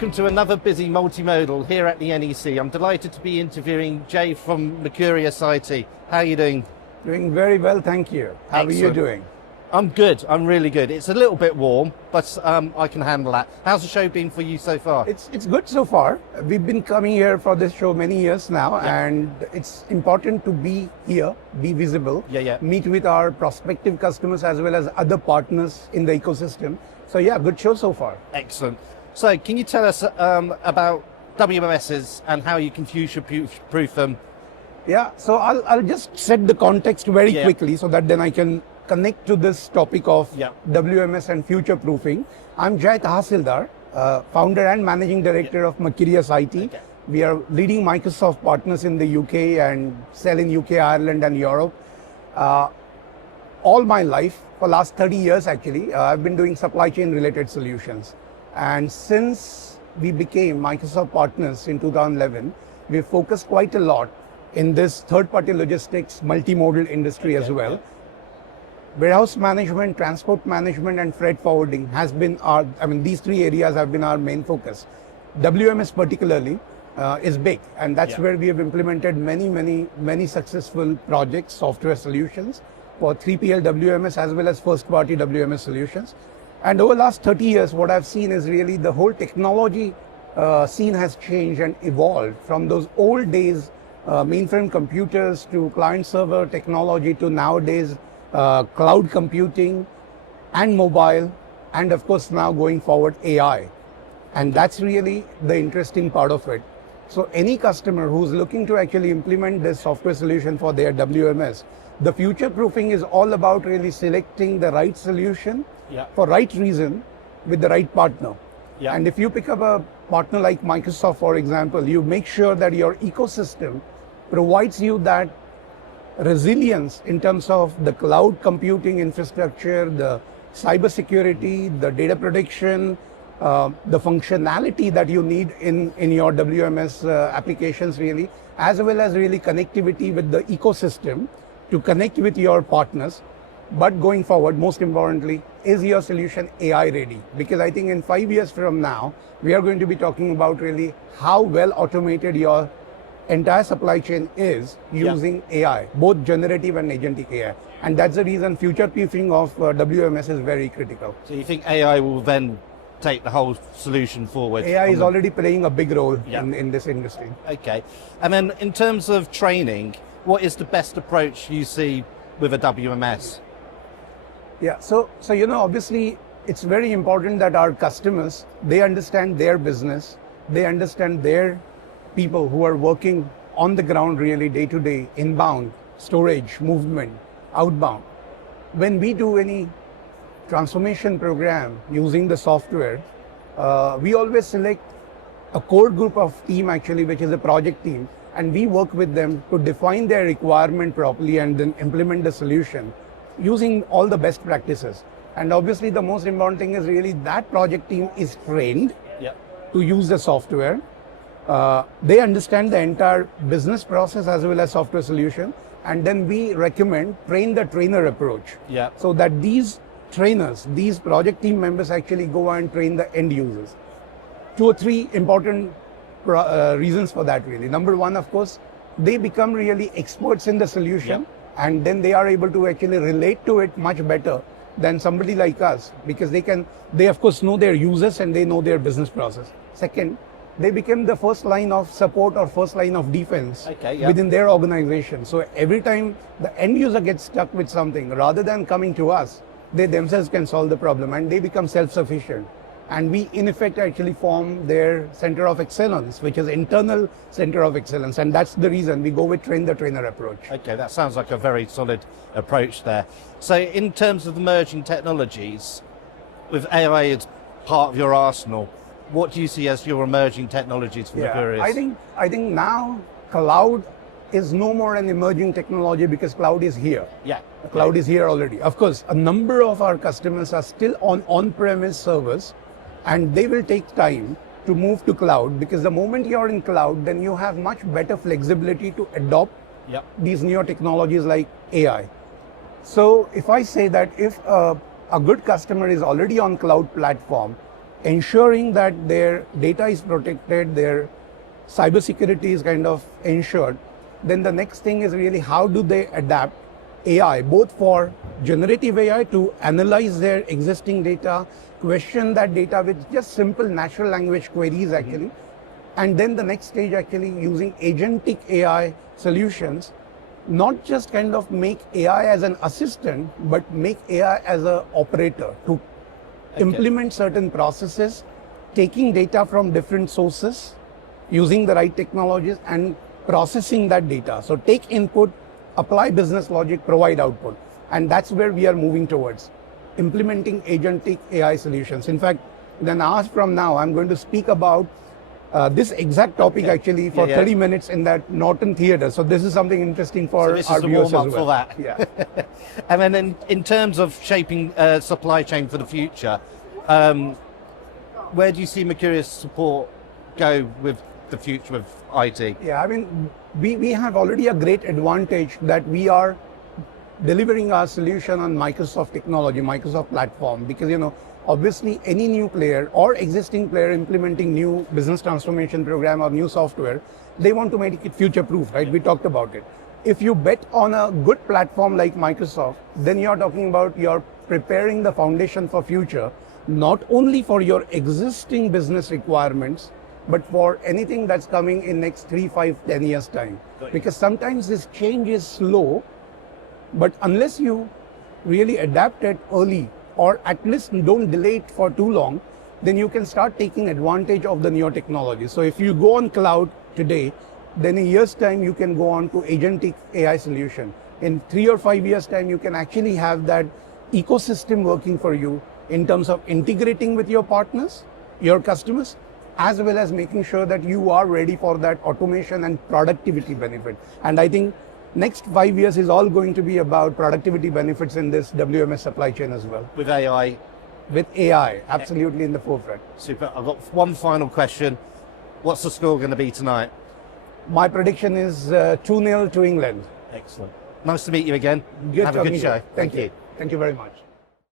welcome to another busy multimodal here at the NEC. I'm delighted to be interviewing Jay from Mercurius IT. How are you doing? Doing very well, thank you. How are you doing? I'm good, I'm really good. It's a little bit warm, but I can handle that. How's the show been for you so far? It's good so far. We've been coming here for this show many years now, and it's important to be here, be visible, meet with our prospective customers as well as other partners in the ecosystem. So yeah, good show so far. Excellent. So can you tell us about WMSs and how you can future-proof them? Yeah, so I'll just set the context very quickly so that then I can connect to this topic of WMS and future proofing. I'm Jay Tahasildar, founder and managing director of Mercurius IT. Okay. We are leading Microsoft partners in the UK and sell in UK, Ireland and Europe. All my life, for last 30 years actually, I've been doing supply chain related solutions. And since we became Microsoft partners in 2011, we've focused quite a lot in this third-party logistics multimodal industry as well. Warehouse management, transport management, and freight forwarding has been our, these three areas have been our main focus. WMS particularly is big, and that's where we have implemented many successful projects, software solutions for 3PL WMS as well as first-party WMS solutions. And over the last 30 years, what I've seen is really the whole technology scene has changed and evolved from those old days, mainframe computers to client-server technology to nowadays cloud computing and mobile, and of course now going forward AI. And that's really the interesting part of it. So any customer who's looking to actually implement this software solution for their WMS, the future proofing is all about really selecting the right solution for right reason with the right partner. And if you pick up a partner like Microsoft, for example, you make sure that your ecosystem provides you that resilience in terms of the cloud computing infrastructure, the cybersecurity, the data protection, the functionality that you need in your WMS applications really, as well as really connectivity with the ecosystem to connect with your partners. But going forward, most importantly, is your solution AI ready? Because I think in 5 years from now, we are going to be talking about really how well automated your entire supply chain is using AI, both generative and agentic AI. And that's the reason future proofing of WMS is very critical. So you think AI will then take the whole solution forward? AI is already playing a big role in this industry. Okay. And then in terms of training, what is the best approach you see with a WMS? Yeah, so obviously it's very important that our customers, they understand their business, they understand their people who are working on the ground really day to day, inbound, storage, movement, outbound. When we do any transformation program using the software, we always select a core group of team actually, which is a project team, and we work with them to define their requirement properly and then implement the solution using all the best practices. And obviously the most important thing is really that project team is trained to use the software. They understand the entire business process as well as software solution, and then we recommend train the trainer approach. So that these trainers, these project team members actually go and train the end users. 2 or 3 important reasons for that really. Number one, of course, they become really experts in the solution, and then they are able to actually relate to it much better than somebody like us, because they of course know their users and they know their business process. Second, they became the first line of support or first line of defense within their organization. So every time the end user gets stuck with something, rather than coming to us, they themselves can solve the problem and they become self-sufficient. And we in effect actually form their center of excellence, which is internal center of excellence. And that's the reason we go with train the trainer approach. Okay, that sounds like a very solid approach there. So in terms of emerging technologies, with AI as part of your arsenal, what do you see as your emerging technologies for Mercurius? I think now cloud is no more an emerging technology because cloud is here. Cloud is here already. Of course, a number of our customers are still on on-premise servers, and they will take time to move to cloud, because the moment you're in cloud, then you have much better flexibility to adopt these newer technologies like AI. So if I say that if a good customer is already on cloud platform, ensuring that their data is protected, their cybersecurity is kind of ensured, then the next thing is really how do they adapt AI, both for generative AI to analyze their existing data, question that data with just simple natural language queries actually, and then the next stage actually using agentic AI solutions, not just kind of make AI as an assistant, but make AI as an operator to implement certain processes, taking data from different sources, using the right technologies and processing that data. So take input, apply business logic, provide output. And that's where we are moving towards, implementing agentic AI solutions. In fact, in an hour from now, I'm going to speak about this exact topic actually for 30 minutes in that Norton Theatre. So this is something interesting for our viewers as well. For that. Yeah. And then in terms of shaping supply chain for the future, where do you see Mercurius support go with the future of IT? Yeah, I mean, we have already a great advantage that we are delivering our solution on Microsoft technology, Microsoft platform, because, you know, obviously any new player or existing player implementing new business transformation program or new software, they want to make it future-proof, right? We talked about it. If you bet on a good platform like Microsoft, then you're talking about you're preparing the foundation for future, not only for your existing business requirements, but for anything that's coming in next 3, 5, 10 years time. Because sometimes this change is slow, but unless you really adapt it early, or at least don't delay it for too long, then you can start taking advantage of the newer technology. So if you go on cloud today, then in a year's time, you can go on to agentic AI solution. In 3 or 5 years time, you can actually have that ecosystem working for you in terms of integrating with your partners, your customers, as well as making sure that you are ready for that automation and productivity benefit. And I think next 5 years is all going to be about productivity benefits in this WMS supply chain as well. With AI? With AI, absolutely in the forefront. Super. I've got one final question. What's the score going to be tonight? My prediction is 2-0 to England. Excellent. Nice to meet you again. Good Have a good show. Thank you. Thank you very much.